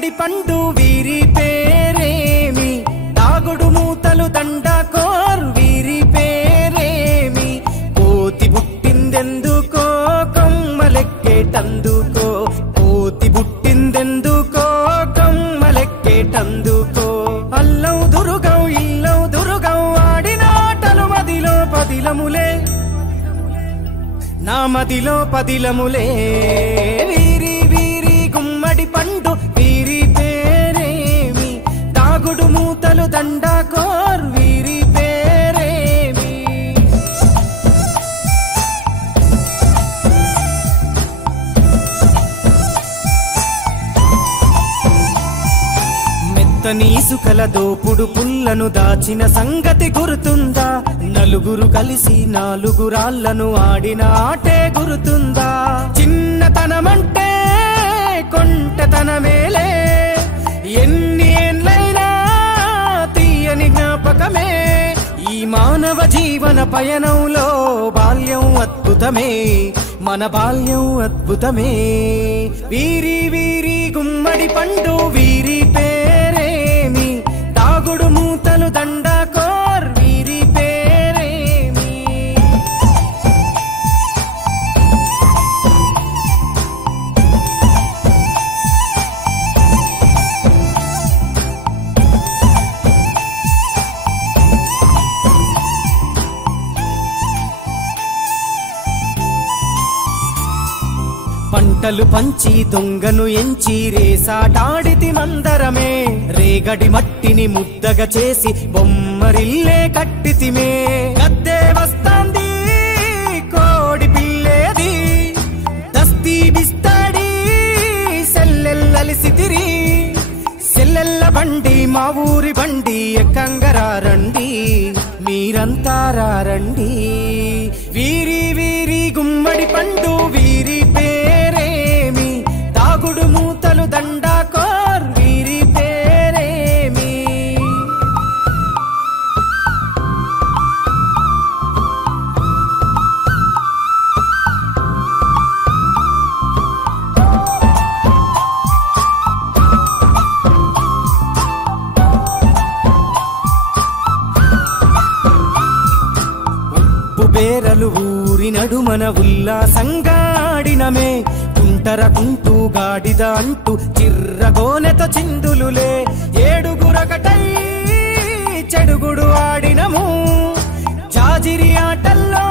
గుమ్మడి పండు వీరి పేరేమి తాగుడు మూతలు దండకోర్ వీరి పేరేమి కోతి పుట్టిందెందుకో కొమ్మలెక్కేటందుకో కోతి పుట్టిందెందుకో కొమ్మలెక్కేటందుకో అల్లం దురుగం ఇల్లం దురుగం ఆడిన ఆటలు మదిలో పదిలములే నా మదిలో పదిలములే వీరి వీరి గుమ్మడి పండు వీరి పేరేమి తాగుడు మూతలు దండకోర్ వీరి పేరేమి మెత్తని ఇసుకల దోపుడు పుల్లను దాచిన సంగతి గుర్తుందా నలుగురు కలిసి నాలుగురాళ్లను ఆడిన ఆటే గుర్తుందా చిన్నతనమంటే కొంటతనమేలే ఎన్ని ఏండ్లైనా తీయని జ్ఞాపకమే ఈ మానవ జీవన పయనంలో బాల్యం అద్భుతమే మన బాల్యం అద్భుతమే వీరి వీరి గుమ్మడి పండు వీరి పేరేమి తాగుడు మూతలు దండకోర్ వీరి పేరేమి పంటలు పంచి దొంగను ఎంచి రేసాటాడితి మందరమే రేగడి మట్టిని ముద్దగా చేసి బొమ్మరిల్లే కట్టితిమే గద్దే వస్తాంది కోడి పిల్లేది దస్తీ బిస్తాడి సెల్లెల్లలిసితిరి సెల్లెల్ల బండి మా ఊరి బండి ఎక్కంగరారండి మీరంతా రారండి వీరి వీరి గుమ్మడి పండు వీరి పేరేమి తాగుడు మూతలు దండకోర్ వీరి పేరేమి పేరలు ఊరి నడుమన ఉల్లాసంగా ఆడినమే కుంటర కుంటూ గాడిద అంటూ చిర్రగోనెతో చిందులులే ఏడుగురకటై చెడుగుడు ఆడినము జాజిరి ఆటల్లో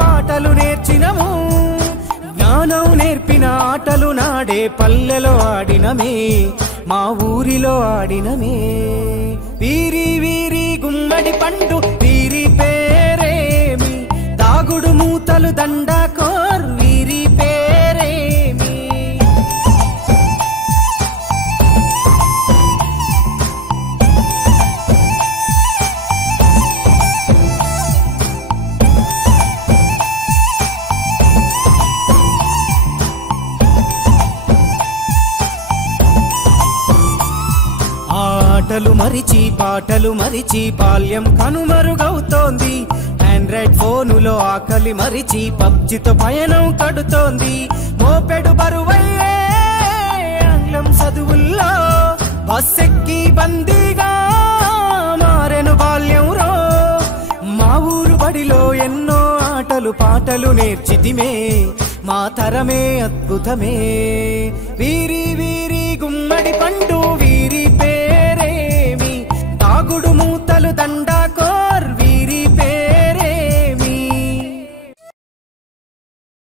పాటలు నేర్చినము జ్ఞానం నేర్పిన ఆటలు నాడే పల్లెలో ఆడినమే మా ఊరిలో ఆడినమే వీరి వీరి గుమ్మడి పండు వీరి పేరేమి తాగుడు మూతలు దండకోర్ వీరి పేరేమి ఆటలు మరిచి పాటలు మరిచి బాల్యం కనుమరుగవుతోంది ఆండ్రాయిడ్ ఫోనులో ఆకలి మరిచి పబ్జితో పయనం కడుతోంది మోపెడు బరువయ్యే ఆంగ్లం చదువుల్లో బస్సెక్కి బందీగా మారెను బాల్యం రో మా ఊరు బడిలో ఎన్నో ఆటలు పాటలు నేర్చితిమే మా తరమే అద్భుతమే వీరి వీరి గుమ్మడి పండు